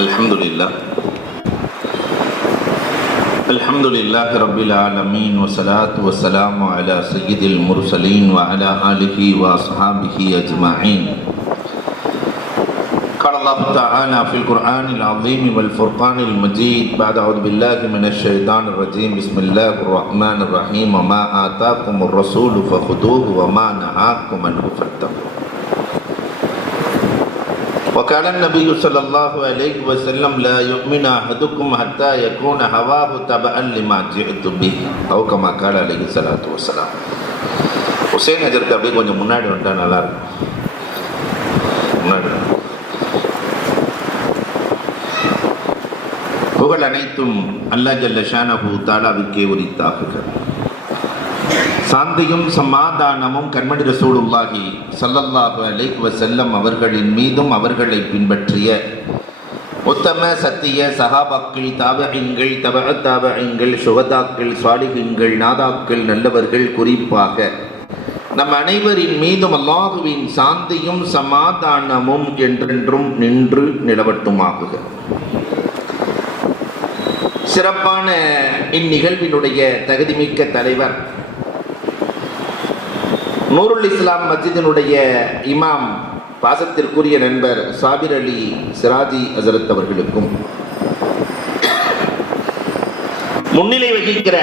الحمد لله الحمد لله رب العالمين والصلاة والسلام على سيد المرسلين وعلى آله وأصحابه أجمعين. قال الله تعالى في القرآن العظيم والفرقان المجيد بعد أعوذ بالله من الشيطان الرجيم بسم الله الرحمن الرحيم وما آتاكم الرسول فخذوه وما نهاكم عنه فاتقوا وقال النبي صلى الله عليه وسلم لا يؤمن أحدكم حتى يكون هواه تبعا لما جئت به أو كما قال عليه الصلاة والسلام Hussein ஹஜருக்கு அப்படியே கொஞ்சம் முன்னாடி வந்துட்டா நல்லா இருக்கும் முன்னாடி வா. புகழ் அனைத்தும் அல்லா ஜல்ல ஷானஹு தாலாவுக்கே உரித்தாக்குக சாந்தியும் சமாதானமும் கண்மணி ரசூலுல்லாஹி சல்லல்லாஹு அலைஹி வஸல்லம் அவர்களின் மீதும் அவர்களை பின்பற்றிய உத்தம சத்திய சஹாபாக்கள் தாவகங்கள் தவக தாவகங்கள் சுகதாக்கள் சாலிகங்கள் நாதாக்கள் நல்லவர்கள் குறிப்பாக நம் அனைவரின் மீதும் அல்லாஹுவின் சாந்தியும் சமாதானமும் என்றென்றும் நின்று நிலவட்டுமாகுக. சிறப்பான இந்நிகழ்வினுடைய தகுதிமிக்க தலைவர் நூருல் இஸ்லாம் மஸ்ஜிதினுடைய இமாம் பாசத்திற்குரிய நண்பர் சாபிர் அலி சிராஜி அசரத் அவர்களுக்கும். முன்னிலை வகிக்கிற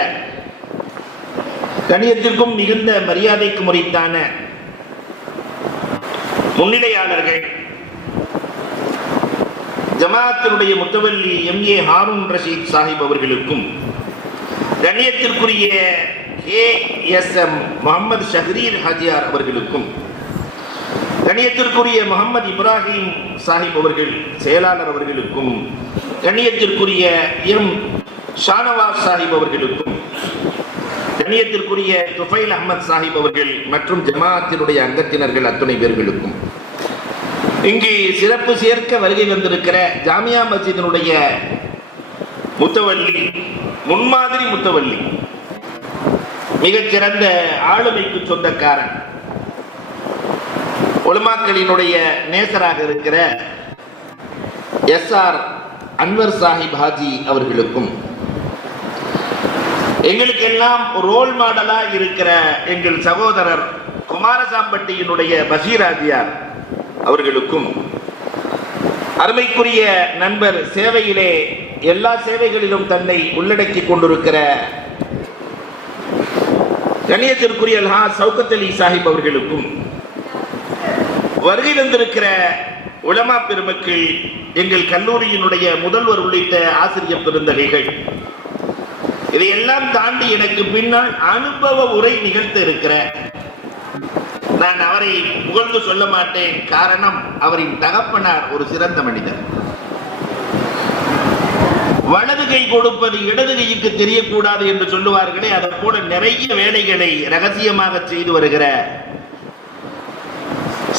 கணியத்திற்கும் மிகுந்த மரியாதைக்கு முறைத்தான முன்னிலையாளர்கள் ஜமாத்தினுடைய முத்தவல்லி எம் ஏ ஹாரூன் ரஷீத் சாஹிப் அவர்களுக்கும் கண்ணியத்திற்குரிய A S M Mohammed Shahreer ஹாஜியார் அவர்களுக்கும் கணியத்திற்குரிய முகமது இப்ராஹிம் சாஹிப் அவர்கள் செயலாளர் அவர்களுக்கும் கணியத்திற்குரிய எம் ஷானவாஸ் சாஹிப் அவர்களுக்கும் கணியத்திற்குரிய துஃபைல் அஹமத் சாஹிப் அவர்கள் மற்றும் ஜமாத்தினுடைய அங்கத்தினர்கள் அத்துணை பேர்களுக்கும். இங்கு சிறப்பு சேர்க்க வருகை வந்திருக்கிற ஜாமியா மஸ்ஜிதினுடைய முத்தவள்ளி முன்மாதிரி முத்தவள்ளி மிகச்சிறந்த ஆளுமைக்கு சொந்தக்காரன். உலமாக்களினுடைய நேசராக இருக்கிற எஸ் ஆர் அன்வர் சாஹிப் ஹாஜி அவர்களுக்கும் எங்களுக்கெல்லாம் ரோல் மாடலா இருக்கிற எங்கள் சகோதரர் குமாரசாம்பட்டியினுடைய பஷீராஜியார் அவர்களுக்கும் அருமைக்குரிய நண்பர் சேவையிலே எல்லா சேவைகளிலும் தன்னை உள்ளடக்கி கொண்டிருக்கிற கண்ணியத்திற்குரிய அல்ஹா சவுகத் அலி சாஹிப் அவர்களுக்கும் வருகை தந்திருக்கிற உலமா பெருமக்கள் எங்கள் கல்லூரியினுடைய முதல்வர் உள்ளிட்ட ஆசிரியர் பெருந்தகைகள் இதையெல்லாம் தாண்டி எனக்கு பின்னால் அனுபவ உரை நிகழ்த்த இருக்கிற நான் அவரை புகழ்ந்து சொல்ல மாட்டேன். காரணம் அவரின் தகப்பனார் ஒரு சிறந்த மனிதர். வலது கை கொடுப்பது இடது கைக்கு தெரியக்கூடாது என்று சொல்லுவார்களே அதை போல நிறைய வேலைகளை ரகசியமாக செய்து வருகிற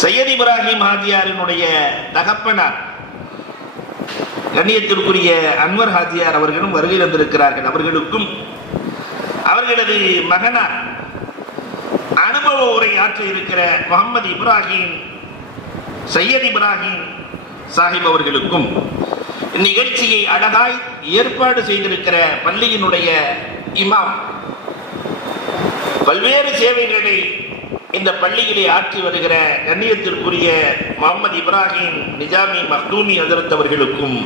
சையத் இப்ராஹிம் ஹாஜியாரினுடைய தகப்பனார் கண்ணியத்திற்குரிய அன்வர் ஹாஜியார் அவர்களும் வருகை வந்திருக்கிறார்கள் அவர்களுக்கும் அவர்களது மகனார் அனுபவ உரை ஆற்ற இருக்கிற முகமது இப்ராஹிம் சையத் இப்ராஹிம் சாஹிப் அவர்களுக்கும் நிகழ்ச்சியை அழகாய் ஏற்பாடு செய்திருக்கிற பள்ளியினுடைய இமாம் பல்வேறு சேவைகளை இந்த பள்ளியிலே ஆற்றி வருகிற கண்ணியத்திற்குரிய முகமது இப்ராஹிம் நிஜாமி மஹ்தூமி அதிர்த்தவர்களுக்கும்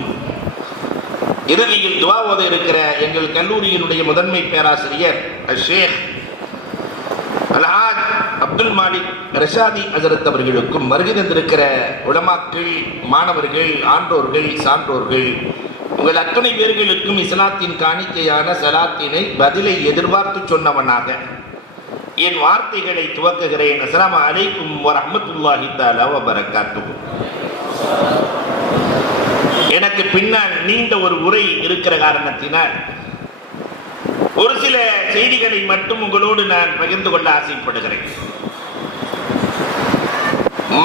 இறுதியில் துவா ஓத இருக்கிற எங்கள் கல்லூரியினுடைய முதன்மை பேராசிரியர் ஷேக் அல்ஹாஜ் அப்துல் மாலிக் ரஷாதி ஹசரத் அவர்களுக்கும் வருகை தந்திருக்கிற உலமாக்கள் மாணவர்கள் ஆண்டோர்கள் சான்றோர்கள் உங்கள் அத்துணை பேர்களுக்கும் இஸ்லாத்தின் காணிக்கையான சலாத்தினை பதிலை எதிர்பார்த்து சொன்னவனாக என் வார்த்தைகளை துவக்குகிறேன். அஸ்லாம் அலைக்கும் வரஹ்மத்துல்லாஹி தஆலா வ எனக்கு பின்னால் நீண்ட ஒரு உரை இருக்கிற காரணத்தினால் ஒரு சில செய்திகளை மட்டும் உங்களோடு நான் பகிர்ந்து கொள்ள ஆசைப்படுகிறேன்.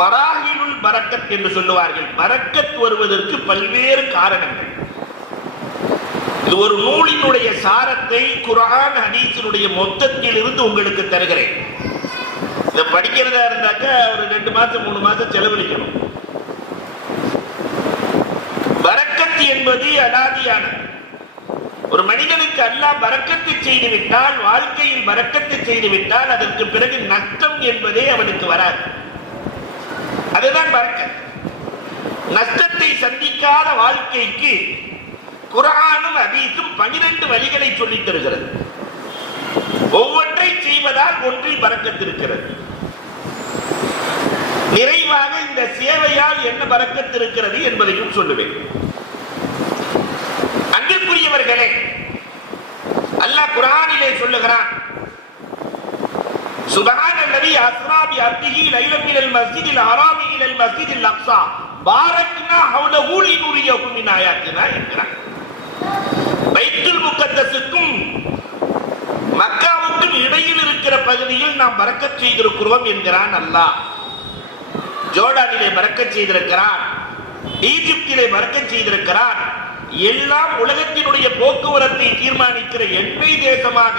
மராகிலுல் பரக்கத் என்று சொல்லுவார்கள். பரக்கத் வருவதற்கு பல்வேறு காரணங்கள். இது ஒரு நூலினுடைய சாரத்தை குரான் ஹதீஸினுடைய மொத்தத்தில் இருந்து உங்களுக்கு தருகிறேன். இதை படிக்கிறதா இருந்தாக்க ஒரு ரெண்டு மாசம் மூணு மாசம் செலவழிக்கணும். வரக்கத்து என்பது அலாதியான. ஒரு மனிதனுக்கு அல்லா பறக்கத்தை செய்து விட்டால் வாழ்க்கையில் பறக்கத்தை செய்து விட்டால் அதற்கு பிறகு நஷ்டம் என்பதே அவனுக்கு வராது. அதுதான் பறக்கத் நஷ்டத்தை சந்திக்காத வாழ்க்கைக்கு குரானும் அதீசும் பனிரெண்டு வழிகளை சொல்லித் தருகிறது. ஒவ்வொன்றை செய்வதால் ஒன்றில் பறக்கத்திருக்கிறது நிறைவாக இந்த சேவையால் என்ன பறக்கத்திருக்கிறது என்பதையும் சொல்லுவேன். அன்பிற்குரியவர்களே அல்லாஹ் குரானிலே சொல்லுகிறான் சுபஹான நபி அஸ்ரா பி அப்திஹி லைலம் மினல் மஸ்ஜிதில் ஹராமி இலல் மஸ்ஜிதில் அக்ஸா. பாரக்னா ஹவுலஹு லினுரியஹு மின் ஆயாத்தினா என்கிறான். முகத்தசுக்கும் மக்காவுக்கும் இடையில் இருக்கிற பகுதியில் நாம் பறக்கச் செய்திருக்கிறோம் என்கிறான் அல்லாஹ். ஜோர்டானிலே மறக்க செய்திருக்கிறான். ஈஜிப்திலே மறக்க செய்திருக்கிறான். எல்லாம் உலகத்தினுடைய போக்குவரத்தை தீர்மானிக்கிற எண்ணெய் தேசமாக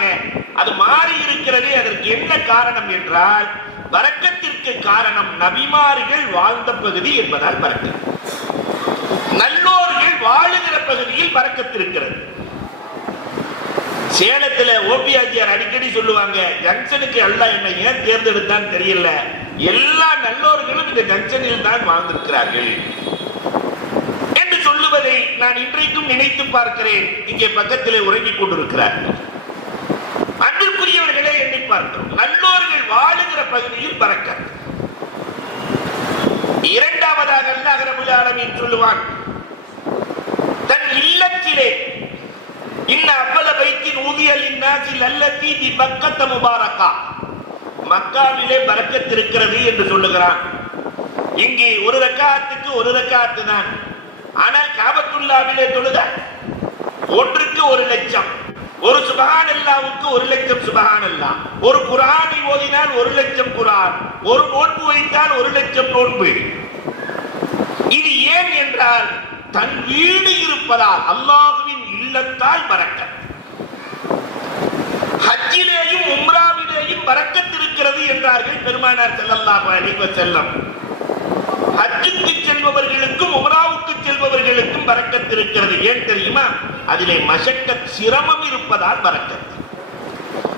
அது மாறி இருக்கிறது அதற்கு என்ன காரணம் என்றால் வரக்கத்திற்கு காரணம் நபிமார்கள் வாழ்ந்த பகுதி என்பதால் பறக்கத் நல்லோர்கள் வாழுகிற பகுதியில் வரக்கத்திருக்கிறது சேலத்துல ஓபியாஜியார் அடிக்கடி சொல்லுவாங்க ஜங்ஷனுக்கு எல்லாம் என்ன ஏன் தேர்ந்தெடுத்தான்னு தெரியல. எல்லா நல்லோர்களும் இந்த ஜங்ஷனில் தான் வாழ்ந்திருக்கிறார்கள். என்று சொல்லுவதை நான் இன்றைக்கும் நினைத்து பார்க்கிறேன். இங்கே பக்கத்திலே உறங்கிக் கொண்டிருக்கிறார். அன்பிற்குரியவர்களே எண்ணி பார்க்கிறோம். நல்லோர்கள் வாழுகிற பகுதியில் பறக்க இரண்டாவதாக அல்லாஹ் ரபுல் சொல்லுவான் தன் இல்லத்திலே இன்ன அவ்வள பைத்தின் ஊதியல் இன்னாசி லல்லத்தி தி பக்கத்த முபாரக்கா. மக்காவிலே பறக்கத் இருக்கிறது என்று சொல்லுகிறான். இங்கே ஒரு ரக்காத்துக்கு ஒரு ரக்காத்து தான். ஆனால் காபத்துல்லாவிலே தொழுத. ஒன்றுக்கு ஒரு லட்சம். ஒரு சுபகான் அல்லாவுக்கு ஒரு லட்சம் சுபகான் அல்லா ஒரு குரானை ஓதினால் ஒரு லட்சம் குரான் ஒரு நோன்பு வைத்தால் ஒரு லட்சம் நோன்பு. இது ஏன் என்றால் தன் வீடு இருப்பதால் அல்லாஹ் இல்லத்தால் பறக்கத் ஹஜ்ஜிலேயும் உம்ராவிலேயும் பறக்கத் இருக்கிறது என்றார்கள் பெருமானார் ஸல்லல்லாஹு அலைஹி வஸல்லம். ஹஜ்ஜுக்கு செல்பவர்களுக்கும் உம்ராவுக்கு செல்பவர்களுக்கும் பறக்கத் இருக்கிறது ஏன் தெரியுமா? அதிலே மசக்க சிரமம் இருப்பதால் பறக்கத்து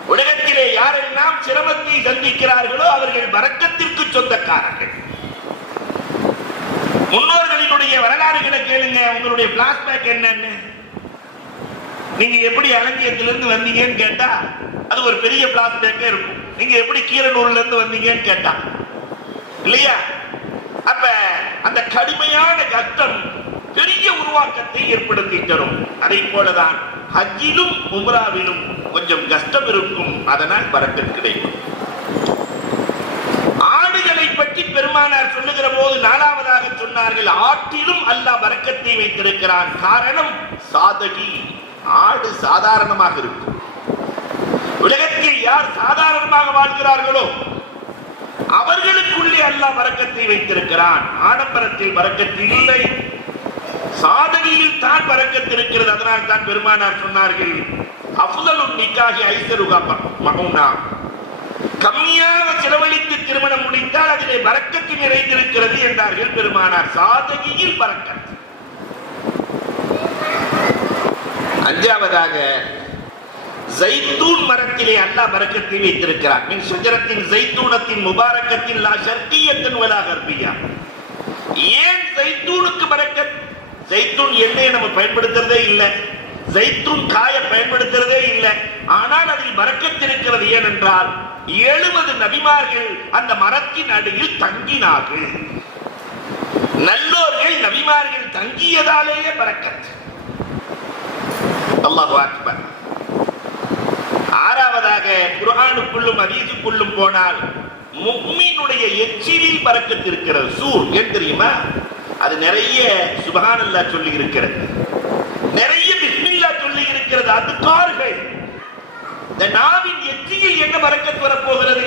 உலகத்திலே யாரெல்லாம் சிரமத்தை சந்திக்கிறார்களோ அவர்கள் வரக்கத்திற்கு சொந்தக்காரர்கள். முன்னோர்களினுடைய வரலாறுகளை கேளுங்க. உங்களுடைய பிளாஸ்பேக் என்னன்னு? நீங்க எப்படி அலங்கியத்திலிருந்து வந்தீங்கன்னு கேட்டா அது ஒரு பெரிய பிளாஸ்பேக்கே இருக்கும். நீங்க எப்படி கீரனூர்ல இருந்து வந்தீங்கன்னு கேட்டா. இல்லையா? அப்ப அந்த கடுமையான கஷ்டம் பெரிய உருவாக்கத்தை ஏற்படுத்தி தரும். அதை போலதான் ஹஜ்ஜிலும் உம்ராவிலும் கொஞ்சம் கஷ்டம் இருக்கும். அதனால் பறக்கத் கிடைக்கும். ஆடுகளை பற்றி பெருமானார் சொல்லுகிற போது நாலாவதாக சொன்னார்கள் ஆட்டிலும் அல்லாஹ் வரக்கத்தை வைத்திருக்கிறான். காரணம் சாதகி ஆடு சாதாரணமாக இருக்கும். உலகத்தில் யார் சாதாரணமாக வாழ்கிறார்களோ அவர்களுக்குள்ளே அல்லாஹ் வரக்கத்தை வைத்திருக்கிறான். ஆடம்பரத்தில் வரக்கத்தில் இல்லை. சாதனையில் தான் வரக்கத்து இருக்கிறது. அதனால் தான் பெருமானார் சொன்னார்கள் அஃதலும் நிக்காகி ஐசருகா மகவுனா. கம்மியாக செலவழித்து திருமணம் முடித்தால் அதிலே வரக்கத்து நிறைந்திருக்கிறது என்றார்கள் பெருமானார். சாதகியில் வரக்கத்து. அஞ்சாவதாக ஜைத்தூன் மரத்திலே அல்லாஹ் பரக்கத்தை வைத்திருக்கிறார் மின் சுஜரத்தின் ஜைத்தூனத்தின் முபாரக்கத்தின் லா ஷர்கியத்தின் வலா கர்பியா. ஏன் ஜைத்தூனுக்கு பரக்கத்? ஜைத்தூன் எண்ணெயை நம்ம பயன்படுத்துறதே இல்லை. ஜைத்தூன் காய பயன்படுத்துறதே இல்லை. ஆனால் அதில் பரக்கத் ஏனென்றால் எழுபது நபிமார்கள் அந்த மரத்தின் அடியில் தங்கினார்கள். நல்லோர்கள் நபிமார்கள் தங்கியதாலேயே பரக்கத். அல்லாஹ் அக்பர். ஆறாவதாக குரானுக்குள்ளும் அதீதுக்குள்ளும் போனால் முக்மீனுடைய எச்சிலில் பறக்கத்து இருக்கிறது சூர் ஏன் தெரியுமா? அது நிறைய சுபகானல்லா சொல்லி இருக்கிறது நிறைய பிஸ்மில்லா சொல்லி இருக்கிறது அது கார்கள். இந்த நாவின் எச்சியில் என்ன பறக்கத்து வரப்போகிறது?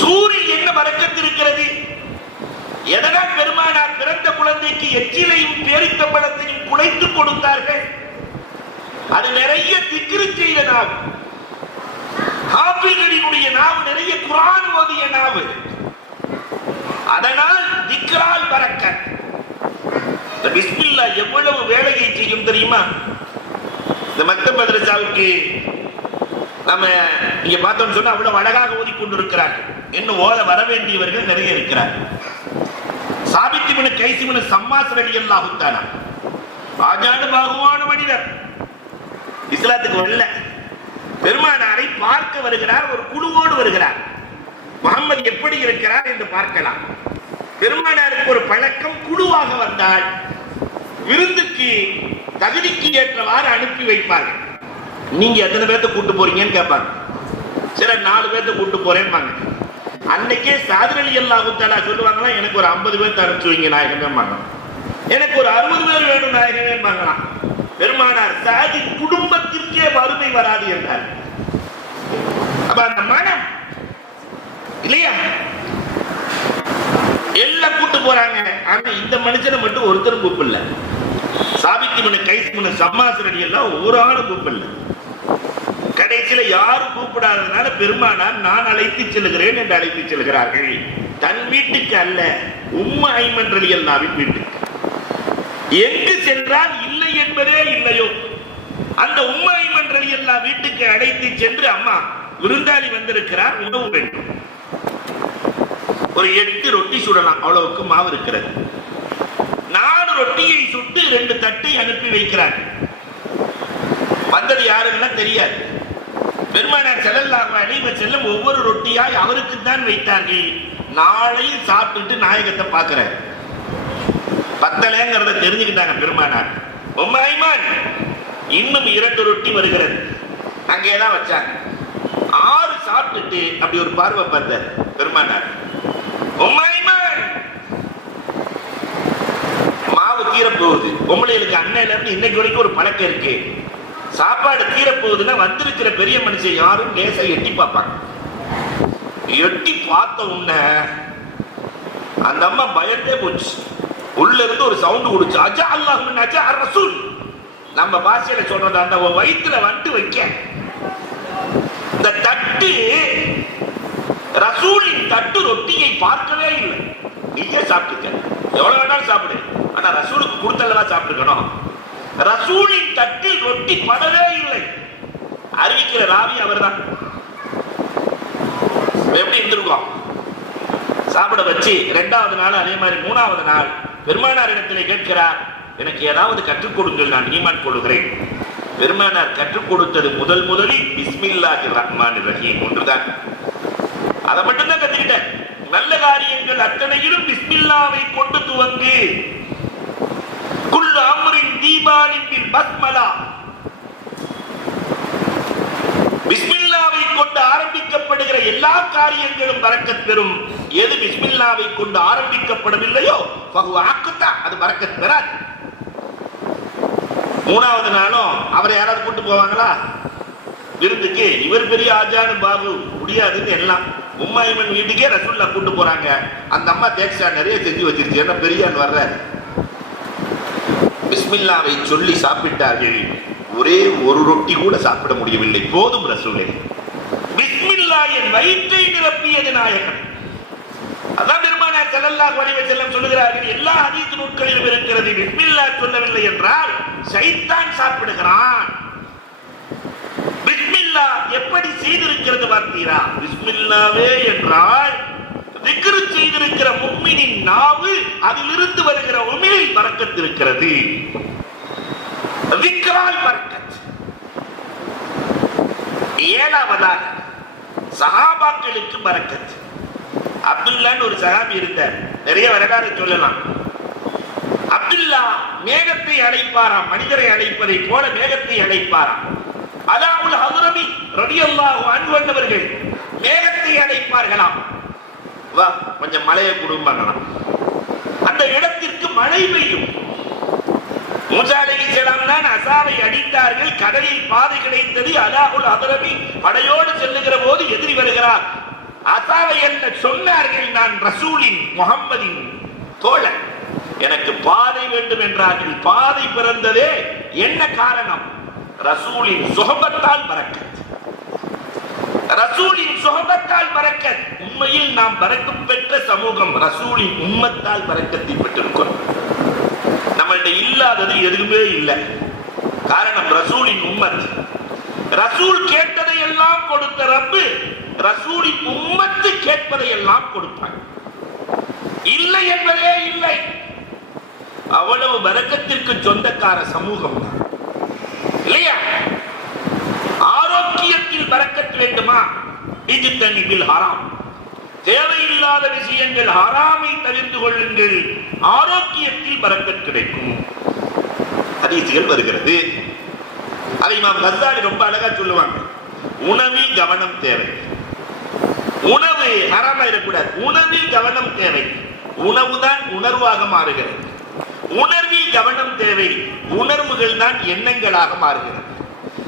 சூரில் என்ன பறக்கத்து இருக்கிறது எதனால் பெருமானா பிறந்த குழந்தைக்கு எச்சிலையும் பேரித்த பழத்தையும் குடைத்து கொடுத்தார்கள்? அது நிறைய திக்ரு செய்த நாவு. ஹாஃபிகளினுடைய நாவு நிறைய குரான் ஓதிய நாவு. அதனால் திக்ரால் பறக்க. இந்த பிஸ்மில்லா தெரியுமா? இந்த மத்த மதரசாவுக்கு நம்ம இங்க பார்த்தோம்னு சொன்னா அவ்வளவு அழகாக ஓதி கொண்டிருக்கிறார்கள் இன்னும் ஓத வர வேண்டியவர்கள் நிறைய இருக்கிறார்கள் சாபித்திமனு கைசிமனு சம்மாஸ் எல்லாம் ஆகுத்தானா ஆஜாடு பாகுவான மனிதர். இஸ்லாத்துக்கு வரல. பெருமானாரை பார்க்க வருகிறார் ஒரு குழுவோடு வருகிறார். முகமது எப்படி இருக்கிறார் என்று பார்க்கலாம். பெருமானாருக்கு ஒரு பழக்கம் குழுவாக வந்தால் விருந்துக்கு தகுதிக்கு ஏற்றவாறு அனுப்பி வைப்பார்கள். நீங்க எத்தனை பேர்த்த கூட்டு போறீங்கன்னு கேட்பாங்க. சில நாலு பேர்த்த கூட்டு போறேன்பாங்க. அன்னைக்கே சாதிரலி அல்லாஹுத்தாலா சொல்லுவாங்களா எனக்கு ஒரு ஐம்பது பேர்த்த அனுப்பிச்சு வைங்க நாயகமே எனக்கு ஒரு அறுபது பேர் வேணும் நாயகமே வாங்கலாம் பெருமானார் சாதி குடும்பத்திற்கே வறுமை வராது என்றார். அப்ப அந்த மனம் இல்லையா? எல்லாம் கூட்டு போறாங்க. ஆனா இந்த மனுஷனை மட்டும் ஒருத்தரும் கூப்பிடல. சாபித்தி மனு கைசி மனு சம்மாசரடி எல்லாம் ஒரு ஆளும் கூப்பிடல. கடைசியில யாரும் கூப்பிடாததுனால பெருமானார் நான் அழைத்து செல்கிறேன் என்று அழைத்து செல்கிறார்கள். தன் வீட்டுக்கு அல்ல உம்ம ஐமன்றலியல் நாவின் வீட்டுக்கு. எங்கு சென்றால் இல்லை என்பதே இல்லையோ? அந்த உம்ம ஐமன்றலியல் எல்லாம் வீட்டுக்கு அழைத்து சென்று அம்மா விருந்தாளி வந்திருக்கிறார் உணவு வேண்டும். ஒரு எட்டு ரொட்டி சுடலாம் அவ்வளவுக்கு மாவு இருக்கிறது. நாலு ரொட்டியை சுட்டு ரெண்டு தட்டை அனுப்பி வைக்கிறார். வந்தது யாருன்னா தெரியாது. பெருமானார் செல்லல்லாம அலைஹி செல்லும் ஒவ்வொரு ரொட்டியாய் அவருக்கு தான் வைத்தார்கள். நாளையும் சாப்பிட்டுட்டு நாயகத்தை பார்க்கிறார். பத்தலைங்கிறத தெரிஞ்சுக்கிட்டாங்க பெருமானார். உம்மாய்மான் இன்னும் இரண்டு ரொட்டி வருகிறது. அங்கேதான் வச்சாங்க. ஆறு சாப்பிட்டுட்டு அப்படி ஒரு பார்வை பார்த்தார் பெருமானார். உம்மாய்மான் மாவு தீரப்போகுது பொம்பளைகளுக்கு அன்னையில இருந்து இன்னைக்கு வரைக்கும் ஒரு பழக்கம் இருக்கு. சாப்பாடு தீரப்போகுதுன்னா வந்திருக்கிற பெரிய மனுஷன் யாரும் லேசா எட்டி பார்ப்பாங்க. எட்டி பார்த்த உடனே அந்த அம்மா பயந்தே போச்சு. உள்ள இருந்து ஒரு சவுண்ட் கொடுச்சு அஜா அல்லாஹ் அஜா ரசூல். நம்ம பாஷையில சொல்றது அந்த வயிற்றுல வயித்துல வந்து வைக்க. இந்த தட்டு ரசூலின் தட்டு ரொட்டியை பார்க்கவே இல்லை. நீயே சாப்பிட்டுக்க. எவ்வளவு வேணாலும் சாப்பிடு. ஆனா ரசூலுக்கு கொடுத்தல்லவா சாப்பிட்டுக்கணும். ரசூலின் தட்டில் ரொட்டி படவே இல்லை. அறிவிக்கிற ராவி அவர்தான். எப்படி இருந்திருக்கோம்? சாப்பிட வச்சு ரெண்டாவது நாள் அதே மாதிரி மூணாவது நாள் பெருமானார் இடத்திலே கேட்கிறார் எனக்கு ஏதாவது கற்றுக் கொடுங்கள் நான் ஈமான் கொள்கிறேன் பெருமானார் கற்றுக் கொடுத்தது முதல் முதலில் பிஸ்மில்லாஹி ரஹ்மான் ரஹீம் ஒன்றுதான். அதை மட்டும்தான் கத்துக்கிட்டேன். நல்ல காரியங்கள் அத்தனையிலும் பிஸ்மில்லாவை கொண்டு துவங்கு. குல் அம்ரின் தீபாலின் பஸ்மலா. பிஸ்மில்லாவை கொண்டு ஆரம்பிக்கப்படுகிற எல்லா காரியங்களும் பறக்கத் பெறும். எது பிஸ்மில்லாவை கொண்டு ஆரம்பிக்கப்படவில்லையோ பகு அது பறக்கத் பெறாது. மூணாவது நாளும் அவரை யாராவது கூட்டு போவாங்களா? விருந்துக்கு. இவர் பெரிய ஆஜானு பாபு. முடியாதுன்னு எல்லாம். உம்மாயிமன் வீட்டுக்கே ரசூல்லா கூட்டு போறாங்க. அந்த அம்மா தேக்ஷா நிறைய செஞ்சு வச்சிருச்சு. என்ன பெரியான் வர்றாரு. பிஸ்மில்லாவை சொல்லி சாப்பிட்டார்கள். ஒரே ஒரு ரொட்டி கூட சாப்பிட முடியவில்லை. போதும் ரசூலே. பிஸ்மில்லா என் வயிற்றை நிரப்பியது நாயகன். அதான் பெருமானார் ஸல்லல்லாஹு அலைஹி வஸல்லம் சொல்லுகிறார்கள் எல்லா ஹதீஸ் நூல்களிலும் இருக்கிறது. பிஸ்மில்லா சொல்லவில்லை என்றால் சைத்தான் சாப்பிடுகிறான். பிஸ்மில்லா எப்படி செய்திருக்கிறது பார்த்தீரா? பிஸ்மில்லாவே என்றால் திக்ரு செய்திருக்கிற மும்மினின் நாவு அதிலிருந்து வருகிற உமிழில் பறக்கத்து விக்ரால் திக்ரால் பறக்கத் ஏழாவதாக சஹாபாக்களுக்கு பறக்கத் அப்துல்லான்னு ஒரு சகாபி இருந்தார். நிறைய வரலாறு சொல்லலாம். அப்துல்லா மேகத்தை அழைப்பாராம் மனிதரை அழைப்பதை போல மேகத்தை அழைப்பாராம். அலாவுல் ஹதுரமி ரலியல்லாஹு அன்ஹு மேகத்தை அழைப்பார்களாம். வா கொஞ்சம் மழையை குடும்பங்களாம். அந்த இடத்திற்கு மழை பெய்யும். மூசா தான் அசாவை அடித்தார்கள் கடலில் பாதை கிடைத்தது அலாஹுல் அதரபி படையோடு செல்லுகிற போது எதிரி வருகிறார். அசாவை என்ன சொன்னார்கள் நான் ரசூலின் முகம்மதின் தோழன்? எனக்கு பாதை வேண்டும் என்றார்கள். பாதை பிறந்ததே என்ன காரணம்? ரசூலின் சுகபத்தால் பறக்கத். ரசூலின் சுகபத்தால் பறக்கத். உண்மையில் நாம் பறக்கம் பெற்ற சமூகம் ரசூலின் உம்மத்தால் பறக்கத்தை பெற்றிருக்கிறோம். நம்மள்கிட்ட இல்லாதது எதுவுமே இல்லை. காரணம் ரசூலின் உம்மத். ரசூல் கேட்டதை எல்லாம் கொடுத்த ரப்பு ரசூலின் உம்மத்து கேட்பதை எல்லாம் கொடுப்பான். இல்லை என்பதே இல்லை. அவ்வளவு வரக்கத்திற்கு சொந்தக்கார சமூகம் தான். இல்லையா? ஆரோக்கியத்தில் வரக்கத்து வேண்டுமா? இது பில் ஹராம். தேவையில்லாத விஷயங்கள் ஹராமை தவிர்த்து கொள்ளுங்கள். ஆரோக்கியத்தில் பறக்கத் கிடைக்கும். ஹதீசுகள் வருகிறது. அதை இமாம் கசாலி ரொம்ப அழகா சொல்லுவாங்க. உணவில் கவனம் தேவை. உணவு ஹராமா இருக்கக்கூடாது உணவில் கவனம் தேவை. உணவுதான் உணர்வாக மாறுகிறது. உணர்வில் கவனம் தேவை. உணர்வுகள் தான் எண்ணங்களாக மாறுகிறது.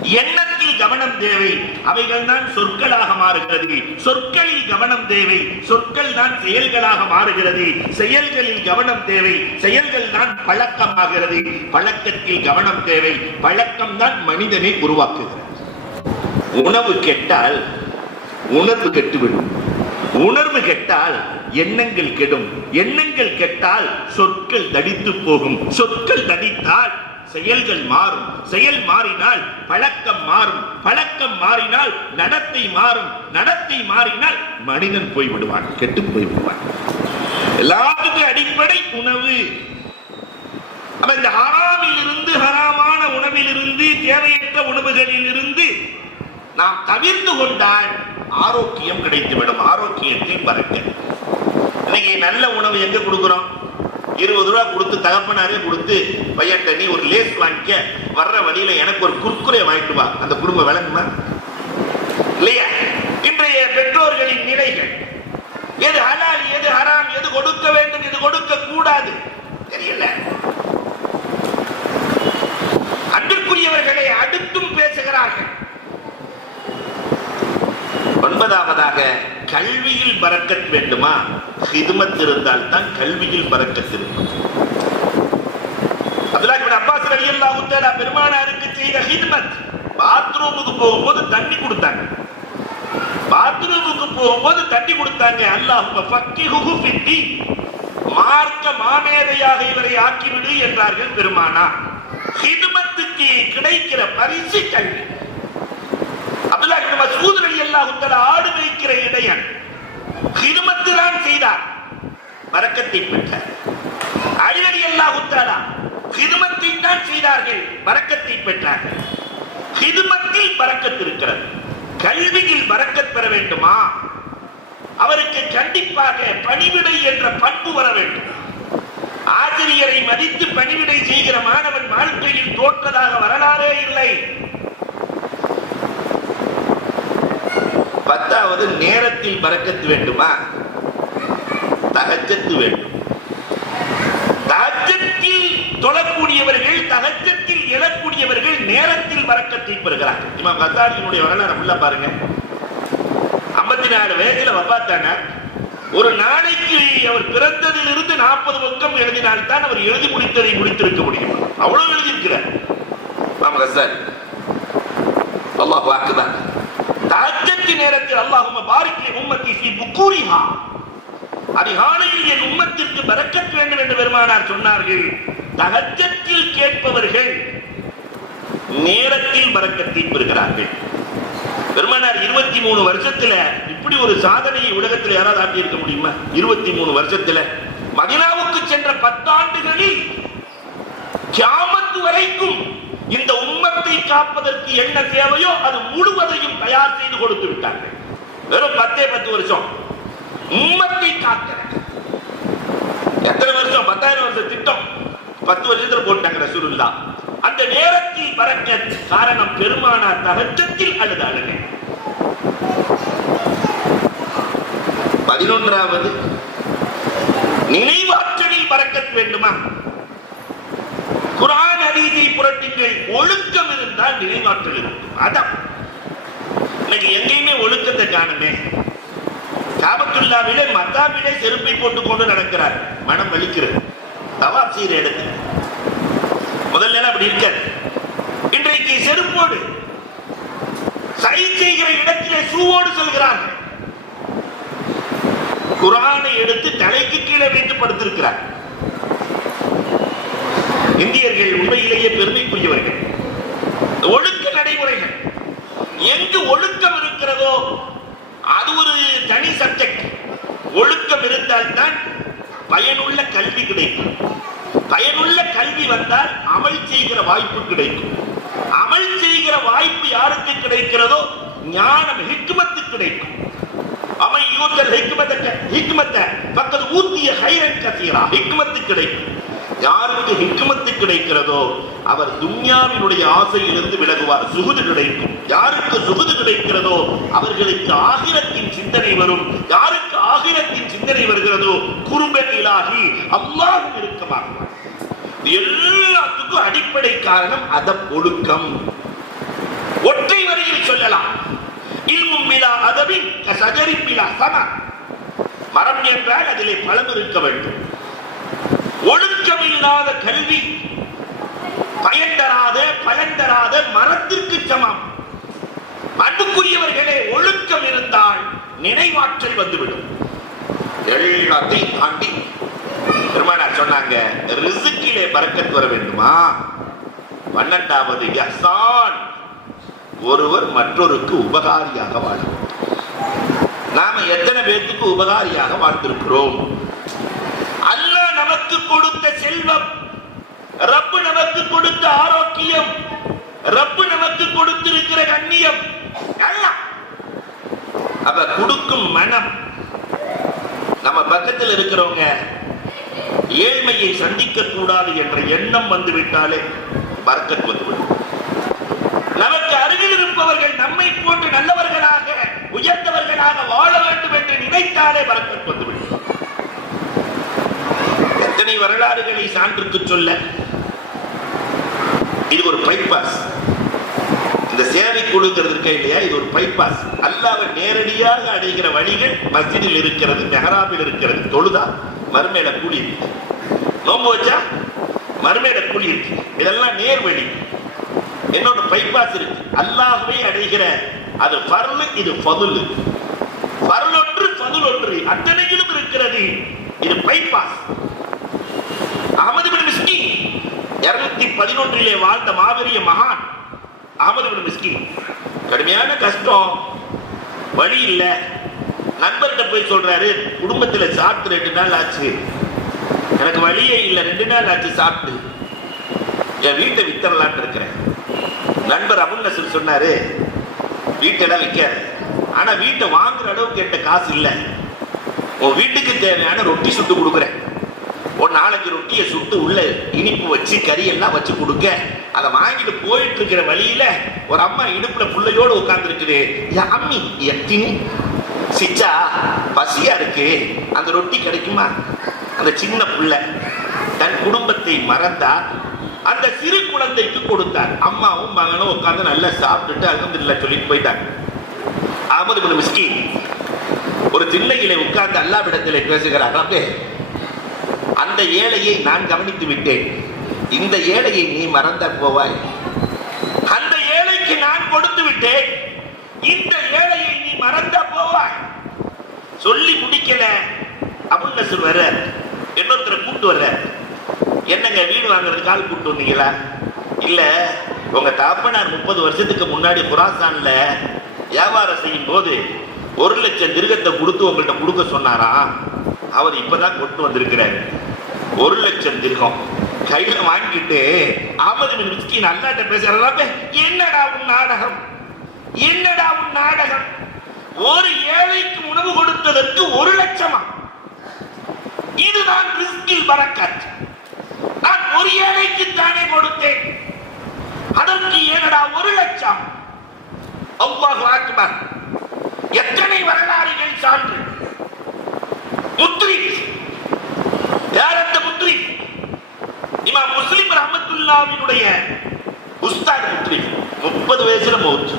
எண்ணத்தில் கவனம் தேவை. அவைகள் தான் சொற்களாக மாறுகிறது. சொற்களில் கவனம் தேவை. சொற்கள் தான் செயல்களாக மாறுகிறது. செயல்களில் கவனம் தேவை. செயல்கள் தான் பழக்கமாகிறது. பழக்கத்தில் கவனம் தேவை. பழக்கம் தான் மனிதனை உருவாக்குகிறது. உணவு கெட்டால் உணர்வு கெட்டுவிடும். உணர்வு கெட்டால் எண்ணங்கள் கெடும். எண்ணங்கள் கெட்டால் சொற்கள் தடித்து போகும். சொற்கள் தடித்தால் செயல்கள் மாறும். செயல் மாறினால் பழக்கம் மாறும். பழக்கம் மாறினால் நடத்தை மாறும். நடத்தை மாறினால் மனிதன் போய் விடுவான். கெட்டு போய் விடுவான். எல்லாத்துக்கும் அடிப்படை உணவு. அப்ப இந்த ஹராமில் இருந்து ஹராமான உணவில் இருந்து தேவையற்ற உணவுகளில் இருந்து நாம் தவிர்த்து கொண்டால் ஆரோக்கியம் கிடைத்துவிடும். ஆரோக்கியத்தை பறக்க இன்னைக்கு நல்ல உணவு எங்க கொடுக்குறோம்? இருபது ரூபா கொடுத்து தகப்பனாரே கொடுத்து பையன்ட்ட நீ ஒரு லேஸ் வாங்கிக்க. வர்ற வழியில எனக்கு ஒரு குர்குரே வாங்கிட்டு வா. அந்த குடும்பம் விளங்குமா? இல்லையா? இன்றைய பெற்றோர்களின் நிலைகள். எது ஹலால் எது ஹராம் எது கொடுக்க வேண்டும் எது கொடுக்க கூடாது? தெரியல. அன்பிற்குரியவர்களை அடுத்தும் பேசுகிறார்கள். ஒன்பதாவதாக கல்வியில் பறக்கத் வேண்டுமா? ஹிதுமத் இருந்தால் தான் கல்வியில் பறக்கத் இருக்கும் அப்துல்லாஹ் இப்னு அப்பாஸ் ரலியல்லாஹு தஆலா பெருமானாருக்கு செய்த ஹிதுமத் பாத்ரூமுக்கு போகும்போது தண்ணி கொடுத்தாங்க. பாத்ரூமுக்கு போகும்போது தண்ணி கொடுத்தாங்க. அல்லாஹ் ஃபக்கிஹுஹு ஃபித்தி மார்க்க மாமேதையாக இவரை ஆக்கிவிடு என்றார்கள் பெருமானா ஹிதுமத்துக்கு கிடைக்கிற பரிசு கல்வி. அப்துல்லா இப்னு மஸ்ஊத் ரலியல்லாஹு தஆலா ஆடு மேய்க்கிற இடையன் கிதுமத்துலான் செய்தார். பரக்கத்தை பெற்றார். அலி ரலியல்லாஹு தஆலா ஹிதுமத்தை தான் செய்தார்கள். பரக்கத்தை பெற்றார்கள். ஹிதுமத்தில் பரக்கத் இருக்கிறது. கல்வியில் பரக்கத் பெற வேண்டுமா? அவருக்கு கண்டிப்பாக பணிவிடை என்ற பண்பு வர வேண்டும். ஆசிரியரை மதித்து பணிவிடை செய்கிற மாணவன் வாழ்க்கையில் தோற்றதாக வரலாறே இல்லை. பத்தாவது நேரத்தில் பறக்கத்து வேண்டுமா? தகச்சத்து வேண்டும். தகச்சத்தில் தொழக்கூடியவர்கள் தகச்சத்தில் எழக்கூடியவர்கள் நேரத்தில் பறக்கத்தை பெறுகிறார் இமாம் கத்தாரியினுடைய வரலாறு உள்ள பாருங்க. ஐம்பத்தி நாலு வயதுல வப்பாத்தானார் ஒரு நாளைக்கு அவர் பிறந்ததிலிருந்து நாற்பது பக்கம் எழுதினால்தான் அவர் எழுதி முடித்ததை முடித்திருக்க முடியும். அவ்வளவு எழுதியிருக்கிறார். இமாம் கசாலி. அல்லாஹ் வாக்குதான். தஹஜ்ஜத் நேரத்தில் அல்லாஹும்ம பாரிக்கிய உம்மத்தி சி புக்கூரிஹா அதிகாலையில் என் உம்மத்திற்கு பறக்கத் வேண்டும் என்று பெருமானார் சொன்னார்கள். தகஜத்தில் கேட்பவர்கள் நேரத்தில் பறக்கத்தை பெறுகிறார்கள் பெருமானார் இருபத்தி மூணு வருஷத்துல இப்படி ஒரு சாதனையை உலகத்தில் யாராவது ஆட்டியிருக்க முடியுமா? இருபத்தி மூணு வருஷத்துல. மதினாவுக்கு சென்ற பத்தாண்டுகளில் கியாமத்து வரைக்கும் இந்த உம்மத்தை காப்பதற்கு என்ன தேவையோ அது முழுவதையும் தயார் செய்து கொடுத்து விட்டார்கள். வெறும் பத்தே பத்து வருஷம். உம்மத்தை காக்க எத்தனை வருஷம்? பத்தாயிரம் வருஷம் திட்டம். பத்து வருஷத்துல போட்டாங்க ரசூலுல்லா. அந்த நேரத்தில் பறக்க காரணம் பெருமானார் தகச்சத்தில் அல்லது அழுக. பதினொன்றாவது நினைவாற்றலில் பறக்க வேண்டுமா? குரான் ஹதீஸை புரட்டுங்கள். ஒழுக்கம் இருந்தால் நினைவாற்றல் இருக்கும். அதான். இன்னைக்கு எங்கேயுமே ஒழுக்கத்தை காணுமே. காபத்துல்லாவிலே மத்தாவிலே செருப்பை போட்டுக் கொண்டு நடக்கிறார். மனம் வலிக்கிறது. தவாப் செய்கிற இடத்துல. முதல்ல அப்படி இருக்காது. இன்றைக்கு செருப்போடு சை செய்கிற இடத்திலே சூவோடு செல்கிறார்கள் குரானை எடுத்து தலைக்கு கீழே வைத்து படுத்திருக்கிறார். இந்தியர்கள் உண்மையிலேயே பெருமைக்குரியவர்கள் எங்கு ஒழுக்கம் இருக்கிறதோ அது ஒரு தனி சப்ஜெக்ட் ஒழுக்கம் இருந்தால்தான் பயனுள்ள கல்வி கிடைக்கும். பயனுள்ள கல்வி வந்தால் அமல் செய்கிற வாய்ப்பு கிடைக்கும். அமல் செய்கிற வாய்ப்பு யாருக்கு கிடைக்கிறதோ ஞானம் ஹிக்மத்து கிடைக்கும். அவன் யூத்தல் ஹிக்மத்த ஹிக்மத்த பக்கத்து ஊத்திய ஹைரன் கசீரா ஹிக்மத்து கிடைக்கும். யாருக்கு ஹிக்மத்து கிடைக்கிறதோ அவர் துன்யாவினுடைய ஆசையிலிருந்து விலகுவார். சுகுது கிடைக்கும். யாருக்கு சுகுது கிடைக்கிறதோ அவர்களுக்கு ஆகிரத்தின் சிந்தனை வரும். யாருக்கு ஆகிரத்தின் சிந்தனை வருகிறதோ குறும்பன் இலாகி அல்லாஹ் இருக்கமாக எல்லாத்துக்கும் அடிப்படை காரணம் அத ஒழுக்கம். ஒற்றை வரியில் சொல்லலாம். இல்மும் மிலா அதவின் சஜரி மிலா சம. மரம் என்றால் அதிலே பலம் இருக்க வேண்டும். ஒழுக்கம் இல்லாத கல்வி. பயன் தராத பயன் தராத மரத்திற்கு சமம். அன்புக்குரியவர்களே ஒழுக்கம் இருந்தால் நினைவாற்றல் வந்துவிடும். எல்லாத்தையும் தாண்டி பெருமானார் சொன்னாங்க ரிசுக்கிலே பறக்கத் வர வேண்டுமா? பன்னெண்டாவது யஹ்சான் ஒருவர் மற்றொருக்கு உபகாரியாக வாழும். நாம எத்தனை பேர்த்துக்கு உபகாரியாக வாழ்ந்திருக்கிறோம்? கொடுத்த செல்வம் ரப்பு நமக்கு கொடுத்த ஆரோக்கியம் ரப்பு நமக்கு கொடுத்திருக்கிற கண்ணியம். அவ அப்ப கொடுக்கும் மனம். நம்ம பக்கத்தில் இருக்கிறவங்க ஏழ்மையை சந்திக்க கூடாது என்ற எண்ணம் வந்து விட்டாலே பறக்கத் வந்துவிடும். நமக்கு அருகில் இருப்பவர்கள் நம்மை போன்று நல்லவர்களாக உயர்ந்தவர்களாக வாழ வேண்டும் என்று நினைத்தாலே பறக்கத் வந்துவிடும். அத்தனை வரலாறுகளை சான்றுக்கு சொல்ல. இது ஒரு பைபாஸ் இந்த சேவை குழுங்கிறது இருக்க இல்லையா? இது ஒரு பைபாஸ் அல்லாவை நேரடியாக அடைகிற வழிகள் மஸ்ஜிதில் இருக்கிறது மெஹராபில் இருக்கிறது. தொழுதா? மறுமையில கூலி இருக்கு. நோம்பு வச்சா? மறுமையில கூலி இருக்கு. இதெல்லாம் நேர் வழி என்னோட பைபாஸ் இருக்கு. அல்லாகவே அடைகிற அது பர்லு இது ஃபதுல். பர்ல் ஒன்று ஒன்று. அத்தனையிலும் இருக்கிறது. இது பைபாஸ் அகமது பின் மிஸ்கின். இருநூத்தி பதினொன்றிலே வாழ்ந்த மாபெரிய மகான் அகமது பின் மிஸ்கின். கடுமையான கஷ்டம். வழி இல்லை. நண்பர்கிட்ட போய் சொல்றாரு குடும்பத்துல சாப்பிட்டு ரெண்டு நாள் ஆச்சு. எனக்கு வழியே இல்லை ரெண்டு நாள் ஆச்சு சாப்பிட்டு. என் வீட்டை வித்தரலான்னு இருக்கிறேன். நண்பர் அபுல் நசர் சொன்னாரு வீட்டெல்லாம் விற்காது ஆனா வீட்டை வாங்குற அளவுக்கு என்கிட்ட காசு இல்லை. உன் வீட்டுக்கு தேவையான ரொட்டி சுட்டு கொடுக்குறேன். ஒரு நாலஞ்சு ரொட்டியை சுட்டு உள்ள இனிப்பு வச்சு கறி எல்லாம் வச்சு கொடுக்க அதை வாங்கிட்டு போயிட்டு இருக்கிற வழியில ஒரு அம்மா இடுப்புல பிள்ளையோடு உட்கார்ந்துருக்குது. அம்மி எத்தினி? சிச்சா பசியா இருக்கு. அந்த ரொட்டி கிடைக்குமா? அந்த சின்ன புள்ள தன் குடும்பத்தை மறந்தார். அந்த சிறு குழந்தைக்கு கொடுத்தார். அம்மாவும் மகனும் உட்காந்து நல்லா சாப்பிட்டுட்டு அல்ஹம்துலில்லாஹ் சொல்லிட்டு போயிட்டாங்க. அகமது பின் மிஸ்கின் ஒரு தில்லையிலே உட்கார்ந்து அல்லாவிடத்திலே பேசுகிறார். ரப்பே அந்த ஏழையை நான் கவனித்து விட்டேன். இந்த ஏழையை நீ மறந்த போவாய். அந்த ஏழைக்கு நான் கொடுத்து விட்டேன். இந்த ஏழையை நீ மறந்த போவாய். சொல்லி முடிக்கல. அப்படின்னு சொல்லுவாரு இன்னொருத்தரை கூப்பிட்டு வர்ற. என்னங்க வீடு வாங்குறதுக்கு ஆள் கூப்பிட்டு வந்தீங்களா? இல்ல உங்க தாப்பனார் முப்பது வருஷத்துக்கு முன்னாடி புராசான்ல வியாபாரம் செய்யும் போது ஒரு லட்சம் திருகத்தை கொடுத்து உங்கள்கிட்ட கொடுக்க சொன்னாராம். அவர் இப்பதான் கொண்டு வந்திருக்கிறார். ஒரு லட்சம் திருகம். கையில வாங்கிட்டு ஆமதி மிஸ்கின் அல்லாட்ட பேசுறாங்க என்னடா உன் நாடகம்? என்னடா உன் நாடகம்? ஒரு ஏழைக்கு உணவு கொடுத்ததற்கு ஒரு லட்சமா? இதுதான் ரிஸ்கில் பறக்கத் நான் ஒரு ஏழைக்கு தானே கொடுத்தேன். அதற்கு ஏனடா ஒரு லட்சம்? அல்லாஹ் அக்பர் எத்தனை வரலாறுகள் சான்று. முத்ரி யார் அந்த முத்ரி? இமாம் முஸ்லிம் ரஹமத்துல்லாவினுடைய உஸ்தாத் முத்ரி. முப்பது வயசுல மௌத்து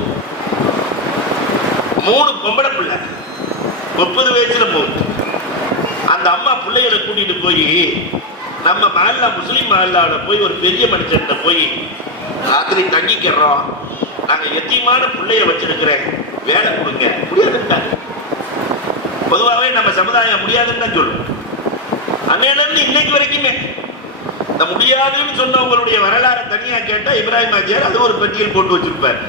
மூணு பொம்பளை பிள்ளை. முப்பது வயசுல மௌத்து அந்த அம்மா பிள்ளைகளை கூட்டிட்டு போய் நம்ம மகல்லா முஸ்லீம் மகல்லாவில் போய் ஒரு பெரிய மனுஷன்ட்ட போய் ராத்திரி தங்கிக்கிறோம். நாங்க எத்தியமான பிள்ளைய வச்சிருக்கிறேன். வேலை கொடுங்க. முடியாதுன்னு பொதுவாகவே நம்ம சமுதாயம் முடியாதுன்னு தான் சொல்லும் அன்னையில இன்னைக்கு வரைக்குமே. இந்த முடியாதுன்னு சொன்னவங்களுடைய வரலாறு தனியா கேட்டா இப்ராஹிம் ஆச்சியார் அது ஒரு பட்டியல் போட்டு வச்சிருப்பார்.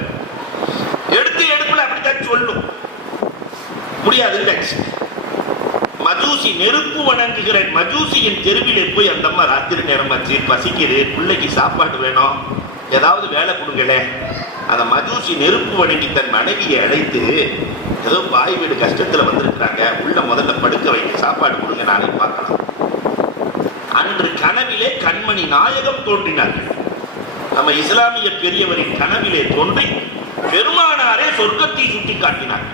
எடுத்து கொல்லும் முடியாதுங்காச்சு மஜூசி நெருப்பு வணங்குகிற மஜூசியின் தெருவிலே போய் அந்த அம்மா ராத்திரி நேரமாச்சு பசிக்குது பிள்ளைக்கு சாப்பாடு வேணும் ஏதாவது வேலை கொடுங்களே. அந்த மஜூசி நெருப்பு வணங்கி தன் மனைவியை அழைத்து ஏதோ பாய் வீடு கஷ்டத்தில் வந்திருக்கிறாங்க உள்ள முதல்ல படுக்க வைக்க சாப்பாடு கொடுங்க நானே பார்க்கலாம். அன்று கனவிலே கண்மணி நாயகம் தோன்றினார்கள் நம்ம இஸ்லாமிய பெரியவரின் கனவிலே தோன்றி பெருமானாரே சொர்க்கத்தை சுட்டி காட்டினார்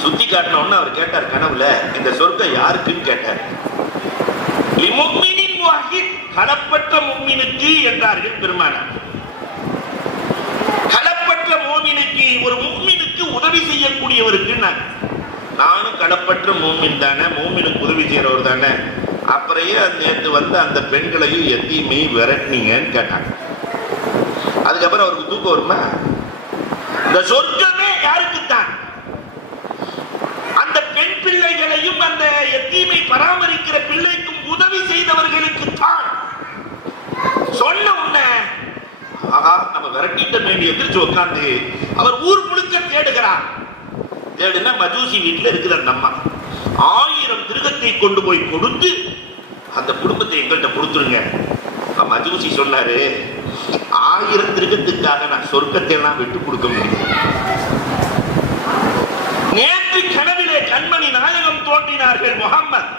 சுத்தி காட்டின உடனே அவர் கேட்டார் கனவுல இந்த சொர்க்கம் யாருக்குன்னு? கேட்டார். லிமுக்மினின் வாஹித் களப்பற்ற என்றார்கள் பெருமானார். களப்பற்ற மோமினுக்கு ஒரு மும்மினுக்கு உதவி செய்யக்கூடியவருக்கு நான் நானும் களப்பற்ற மூமின் தானே மூமினுக்கு உதவி செய்கிறவர் தானே. அப்புறையே நேற்று வந்து அந்த பெண்களையும் எத்தையுமே விரட்டினீங்கன்னு கேட்டாங்க. அதுக்கப்புறம் அவருக்கு தூக்கம் வருமா? இந்த சொர்க்கமே யாருக்குத்தான்? அந்த பெண் பிள்ளைகளையும் அந்த எத்தீமை பராமரிக்கிற பிள்ளைக்கும் உதவி செய்தவர்களுக்கு தான் சொன்ன உடனே ஆஹா நம்ம விரட்டிட்ட வேண்டி எதிர்த்து உட்கார்ந்து அவர் ஊர் முழுக்க தேடுகிறார். தேடுனா மஜூசி வீட்டில் இருக்கிற அந்த அம்மா ஆயிரம் திருகத்தை கொண்டு போய் கொடுத்து அந்த குடும்பத்தை எங்கள்கிட்ட கொடுத்துருங்க. மஜூசி சொன்னாரு ஆயிரம் திருகத்துக்காக நான் சொர்க்கத்தை எல்லாம் விட்டு கொடுக்க முடியும். நேற்று கனவிலே கண்மணி நாயகம் தோன்றினார்கள் முகம்மது.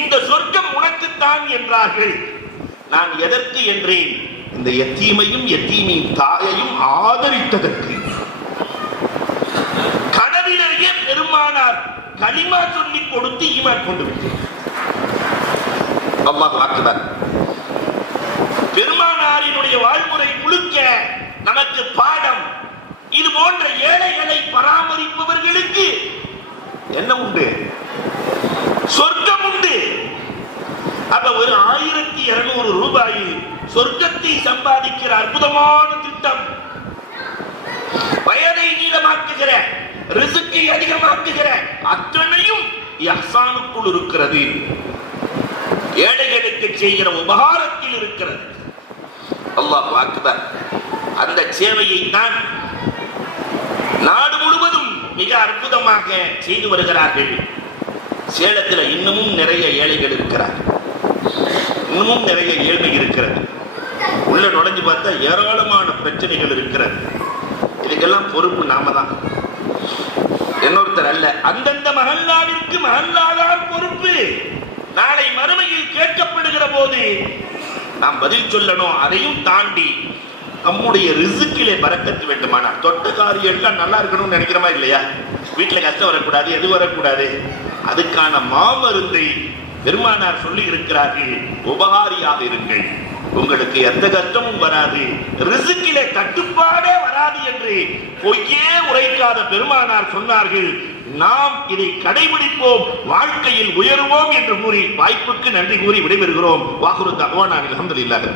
இந்த சொர்க்கம் உனக்குத்தான் என்றார்கள். நான் எதற்கு என்றேன்? இந்த எத்தீமையும் எத்தீமின் தாயையும் ஆதரித்ததற்கு. பெருமானார் களிமா சொல்லி கொடுத்து ஈமான் கொண்டு விட்டேன் அல்லாஹ் வாக்குதான் பெருமானாரினுடைய வாழ்முறை முழுக்க நமக்கு பாடம். இது போன்ற ஏழைகளை பராமரிப்பவர்களுக்கு என்ன உண்டு? சொர்க்கம் உண்டு. அப்ப ஒரு ஆயிரத்தி இருநூறு ரூபாயில் சொர்க்கத்தை சம்பாதிக்கிற அற்புதமான திட்டம். வயதை நீளமாக்குகிற ரிசுக்கை அதிகமாக்குகிற அத்தனையும் இஹ்சானுக்குள் இருக்கிறது. ஏழைகளுக்கு செய்கிற உபகாரத்தில் இருக்கிறது. அல்லாஹ் அக்பர் அந்த சேவையை தான் நாடு முழுவதும் மிக அற்புதமாக செய்து வருகிறார்கள். சேலத்தில் இன்னமும் நிறைய ஏழைகள் இருக்கிறார். இன்னமும் நிறைய ஏழ்மை இருக்கிறது. உள்ள நுழைஞ்சு பார்த்தா ஏராளமான பிரச்சனைகள் இருக்கிறது. இதுக்கெல்லாம் பொறுப்பு நாம தான் இன்னொருத்தர் அல்ல. அந்தந்த மகல்லாவிற்கு மகல்லாதான் பொறுப்பு. நாளை மறுமையில் கேட்கப்படுகிற போது நாம் பதில் சொல்லணும் அதையும் தாண்டி நம்முடைய ரிசுக்கிலே பறக்கத்து வேண்டுமானால் தொட்ட காரியம் எல்லாம் நல்லா இருக்கணும்னு நினைக்கிறோமா இல்லையா? வீட்டில் கஷ்டம் வரக்கூடாது எது வரக்கூடாது? அதுக்கான மாமருந்தை பெருமானார் சொல்லி இருக்கிறார்கள் உபகாரியாக இருங்கள். உங்களுக்கு எந்த கஷ்டமும் வராது. ரிசுக்கிலே தட்டுப்பாடே வராது என்று பொய்யே உரைக்காத பெருமானார் சொன்னார்கள். நாம் இதை கடைபிடிப்போம் வாழ்க்கையில் உயருவோம் என்று கூறி வாய்ப்புக்கு நன்றி கூறி விடைபெறுகிறோம். வாகுரு தகவான் அலமதுல்லாஹ்